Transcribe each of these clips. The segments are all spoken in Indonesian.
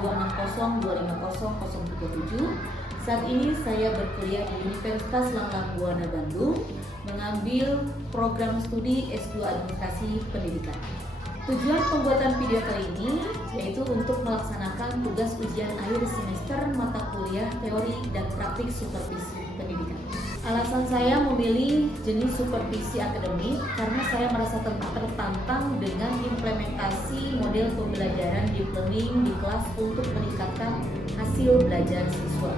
260250037. Saat ini saya berkuliah di Universitas Langlang Buana Bandung, mengambil program studi S2 Administrasi Pendidikan. Tujuan pembuatan video kali ini yaitu untuk melaksanakan tugas ujian akhir semester mata kuliah teori dan praktik supervisi pendidikan. Alasan saya memilih jenis supervisi akademik karena saya merasa tertantang dengan implementasi model pembelajaran deep learning di kelas untuk meningkatkan hasil belajar siswa.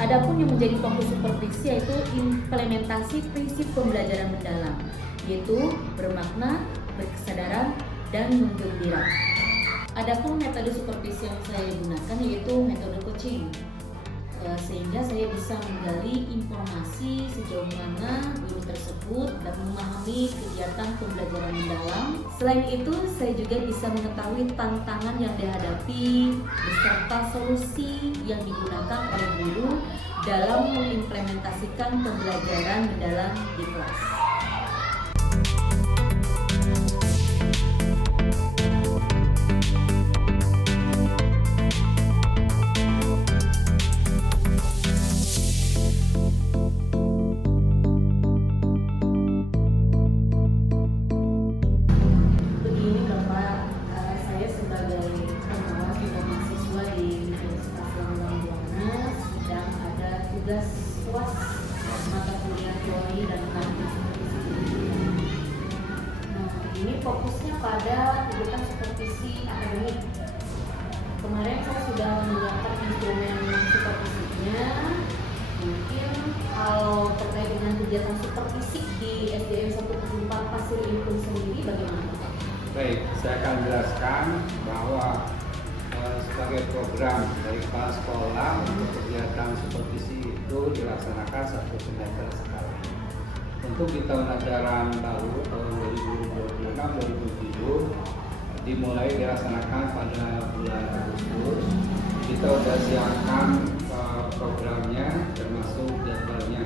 Adapun yang menjadi fokus supervisi yaitu implementasi prinsip pembelajaran mendalam, yaitu bermakna, berkesadaran, dan menggembira. Adapun metode supervisi yang saya gunakan yaitu metode coaching, sehingga saya bisa menggali informasi sejauh mana guru tersebut dan memahami kegiatan pembelajaran mendalam. Selain itu, saya juga bisa mengetahui tantangan yang dihadapi beserta solusi yang digunakan oleh guru dalam mengimplementasikan pembelajaran mendalam di kelas. Tugas mata kuliah teori dan praktik supervisi pendidikan. Ini fokusnya pada kegiatan supervisi akademik. Kemarin saya sudah menyiapkan instrumen supervisinya. Mungkin kalau terkait dengan kegiatan supervisi di SDN 144 Pasir Impun sendiri bagaimana Pak? Baik, saya akan jelaskan bahwa sebagai program dari kepala sekolah untuk kegiatan supervisi itu dilaksanakan 1 semester sekali. Untuk di tahun ajaran baru tahun 2026-2027 dimulai dilaksanakan pada bulan Agustus. Kita sudah siapkan programnya termasuk jadwalnya.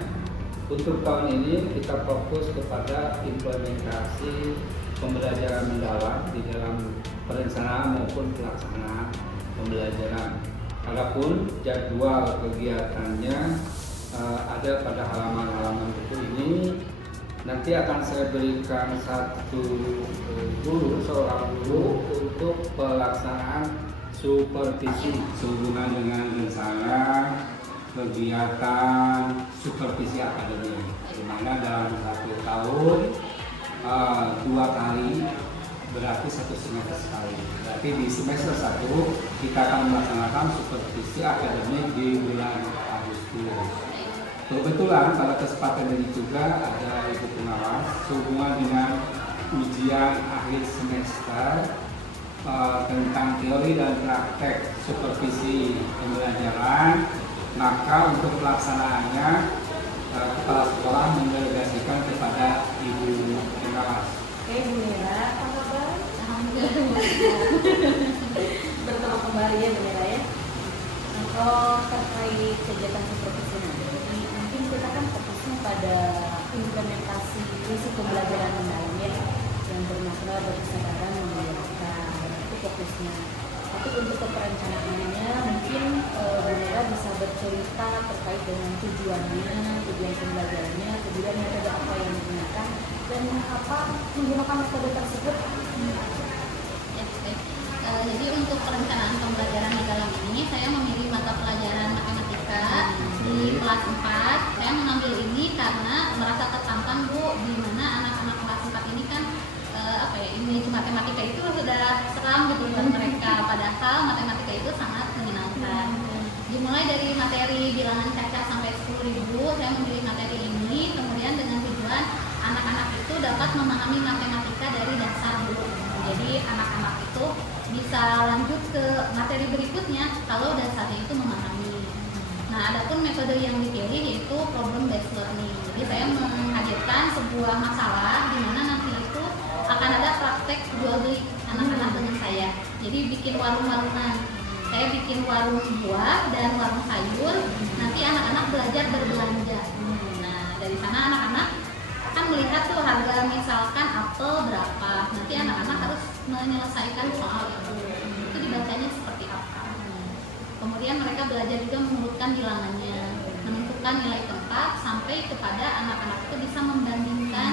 Untuk tahun ini kita fokus kepada implementasi pembelajaran mendalam di dalam perencanaan maupun pelaksanaan pembelajaran. Adapun jadwal kegiatannya ada pada halaman-halaman buku ini. Nanti akan saya berikan seorang guru untuk pelaksanaan supervisi sehubungan dengan rencana kegiatan supervisi akademik, di mana dalam 1 tahun 2 kali, berarti 1 semester sekali. Berarti di semester 1 kita akan melaksanakan supervisi akademik di bulan Agustus. Kebetulan pada kesempatan ini juga ada ibu pengawas sehubungan dengan ujian akhir semester tentang teori dan praktek supervisi pembelajaran. Maka untuk pelaksanaannya kepala sekolah mendelegasikan kepada ibu pengawas. Oke, Bu Mira, apa kabar? Bertemu kembali ya Bu Mira ya. Kalau terkait kegiatan supervisi nanti, mungkin kita kan fokusnya pada implementasi prinsip pembelajaran mendalam ya, yang bermakna berkesadaran menggembirakan, itu fokusnya. Tapi untuk perencanaannya mungkin Bu Mira bisa bercerita terkait dengan tujuannya, tujuan pembelajarannya, kemudian metode apa yang digunakan dan apa menggunakan metode tersebut. Ya, baik. Jadi untuk perencanaan pembelajaran di dalam ini saya memilih mata pelajaran matematika di kelas 4. Saya mengambil ini karena merasa tertantang Bu, di mana anak-anak kelas 4 ini kan image matematika itu sudah seram gitu buat mereka, padahal matematika itu sangat menyenangkan. Dimulai dari materi bilangan cacat sampai 10.000, saya memilih materi ini kemudian dengan tujuan anak-anak itu dapat memahami matematika dari dasar dulu. Jadi anak-anak itu bisa lanjut ke materi berikutnya kalau dasarnya itu memahami. Nah, adapun metode yang dipilih yaitu problem based learning. Jadi saya menghadirkan sebuah masalah di mana nanti itu akan ada praktek jual beli anak-anak dengan saya. Jadi bikin warung-warungan. Saya bikin warung buah dan warung sayur. Nanti anak-anak belajar berbelanja. Nah, dari sana anak-anak akan melihat tuh harga misalkan apel berapa. Nanti anak-anak harus menyelesaikan soal itu dibacanya seperti apa. Kemudian mereka belajar juga mengurutkan bilangannya, menentukan nilai tempat sampai kepada anak-anak itu bisa membandingkan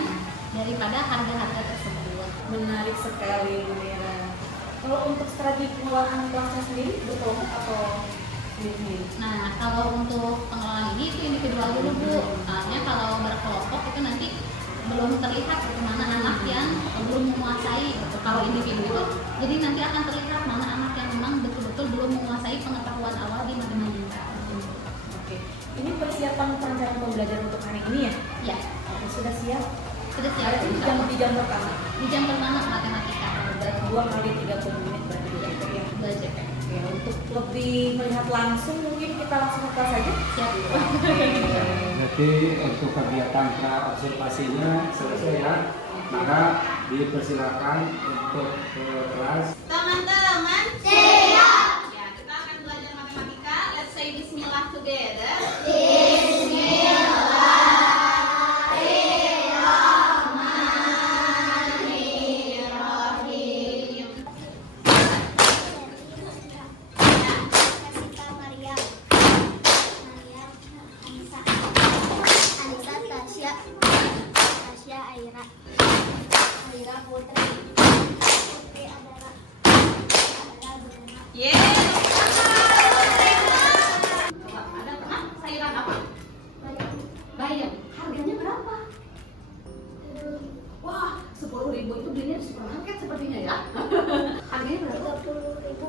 daripada harga-harga tersebut. Menarik sekali Bu Mira. Kalau untuk strategi pengelolaan kelasnya sendiri berkelompok atau sendiri? Nah, kalau untuk pengelolaan ini itu individual dulu Bu. Soalnya kalau berkelompok itu nanti belum terlihat mana anak yang belum menguasai gitu. Kalau individu itu jadi nanti akan terlihat mana anak yang memang betul-betul belum menguasai pengetahuan awal di matematika. Oke. Ini persiapan perencanaan pembelajaran untuk hari ini ya? Ya, Oke, sudah siap? sudah siap. Di jam pertama. Di jam pertama matematika. Berarti 2 kali 30 menit berarti ya? Belajar. Oke, untuk lebih melihat langsung mungkin kita langsung ke kelas saja. Siap. Berarti untuk kegiatan observasinya selesai ya. Maka dipersilakan untuk ke kelas. Teman-teman, siap. Ya, kita akan belajar matematika. Let's say Bismillah together. Ada teman sayuran apa? Bayam. Harganya berapa? Wah, 10.000 itu belinya di supermarket sepertinya ya. Harganya berapa?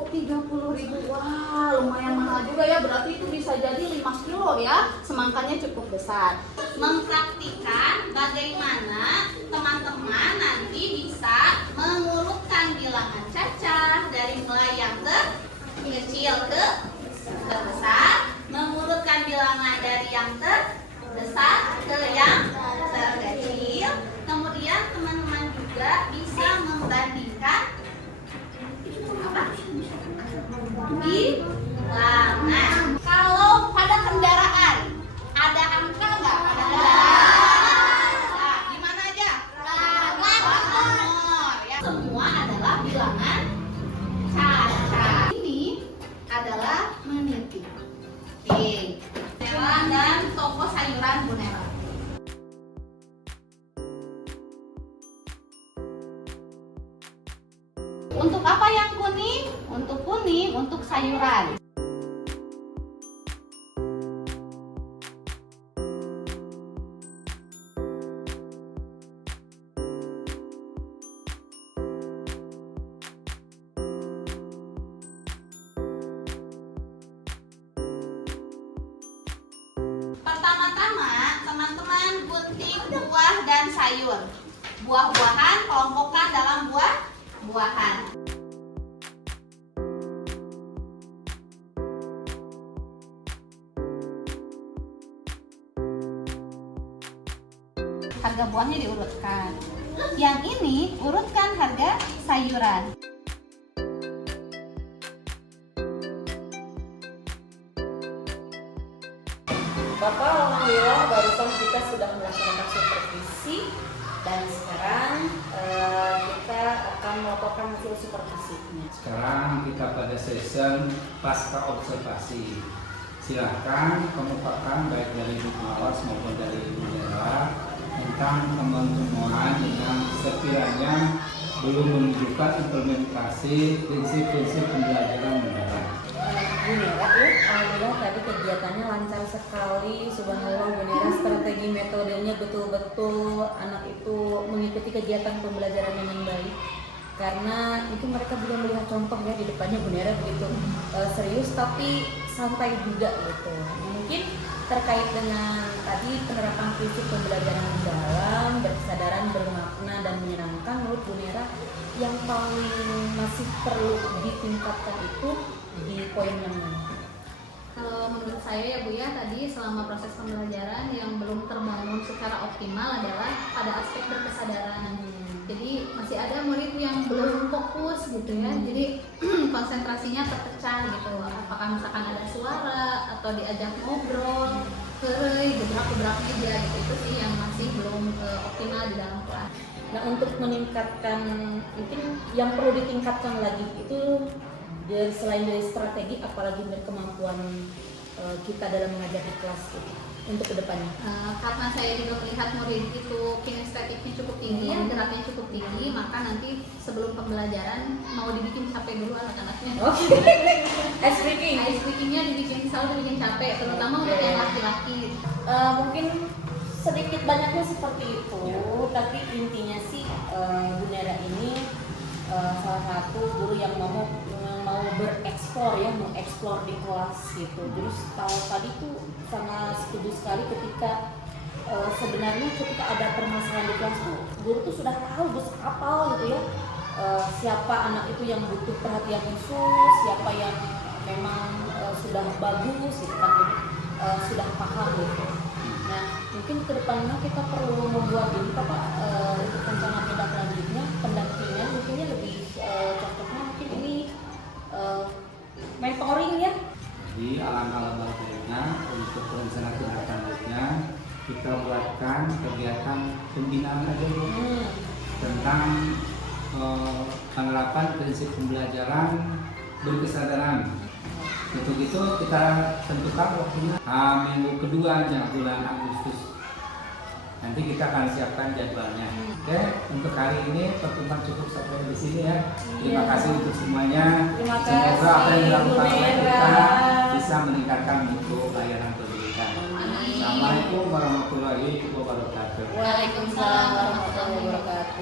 30.000. Wah, lumayan mahal juga ya. Berarti itu bisa jadi 5 kilo ya. Semangkanya cukup besar. Mempraktikkan bagaimana teman-teman nanti bisa mengurutkan bilangan cacah dari mulai yang terkecil ke terbesar, mengurutkan bilangan dari yang terbesar ke yang terkecil. Kemudian teman-teman juga bisa membandingkan apa? Bilangan. Kalau pada kendaraan ada angka nggak pada kendaraan? Nah, di mana aja? Plat nomor. Ya, semua adalah bilangan cacah. Ini adalah meniti. Oke. Nela dan toko sayuran Bu Nela. Untuk apa yang kuning? Untuk kuning, untuk sayuran. Pertama-tama, teman-teman gunting buah dan sayur. Buah-buahan kelompokkan dalam buah-buahan. Harga buahnya diurutkan. Yang ini urutkan harga sayuran. Bapak, alhamdulillah barusan kita sudah melaksanakan supervisi dan sekarang kita akan melaporkan hasil supervisinya. Sekarang kita pada session pasca observasi. Silahkan kemukakan baik dari ibu pengawas maupun dari ibu Nela tentang teman-teman yang sekiranya belum menunjukkan implementasi prinsip-prinsip pembelajaran mendalam. Bu Nera, alhamdulillah tadi kegiatannya lancar sekali. Subhanallah Bu Nera, strategi metodenya betul-betul anak itu mengikuti kegiatan pembelajaran dengan baik. Karena itu mereka juga melihat contoh ya di depannya Bu Nera begitu serius tapi santai juga gitu. Mungkin terkait dengan tadi penerapan prinsip pembelajaran mendalam, berkesadaran, bermakna dan menyenangkan, menurut Bu Nera yang paling masih perlu ditingkatkan itu di poin yang mana? Kalau menurut saya ya Bu ya, tadi selama proses pembelajaran yang belum terbangun secara optimal adalah pada aspek berkesadaran. Jadi masih ada murid yang belum fokus gitu ya. Jadi konsentrasinya terpecah gitu. Apakah misalkan ada suara atau diajak ngobrol, gebrak-gebrak meja gitu. Itu sih yang masih belum optimal di dalam kelas. Nah, untuk meningkatkan, mungkin yang perlu ditingkatkan lagi itu Dan selain dari strategi, apalagi dari kemampuan kita dalam mengajar di kelas gitu, untuk kedepannya. Karena saya juga melihat murid itu kinestetiknya cukup tinggi, geraknya cukup tinggi, maka nanti sebelum pembelajaran mau dibikin capek dulu anak-anaknya. Oke. Ice breaking. Ice breakingnya selalu dibikin capek, terutama untuk yang laki-laki. Mungkin sedikit banyaknya seperti itu, tapi intinya sih Bu Nera ini salah satu guru yang mau bereksplor ya, mengeksplor di kelas gitu. Terus tadi tuh sangat setuju sekali ketika sebenarnya ketika ada permasalahan di kelas tuh guru tuh sudah tahu, sudah hafal gitu ya, siapa anak itu yang butuh perhatian khusus, siapa yang memang sudah bagus gitu kan, sudah paham gitu. Nah, mungkin kedepannya kita perlu membuat ini Pak, untuk rencana tindak lanjutnya, pendampingan mungkinnya lebih cocoknya mungkin ini mentoring ya. Jadi alangkah baiknya untuk rencana tindak lanjutnya kita buatkan kegiatan pembinaan aja Bu, tentang penerapan prinsip pembelajaran berkesadaran. Untuk itu kita tentukan waktunya minggu keduanya bulan Agustus. Nanti kita akan siapkan jadwalnya. Oke, untuk hari ini pertemuan cukup sampai di sini ya. Terima kasih untuk semuanya. Terima kasih, Semoga apa yang dilakukan Bu oleh Nera kita bisa meningkatkan mutu layanan pendidikan. Amin. Assalamualaikum warahmatullahi wabarakatuh. Waalaikumsalam warahmatullahi wabarakatuh.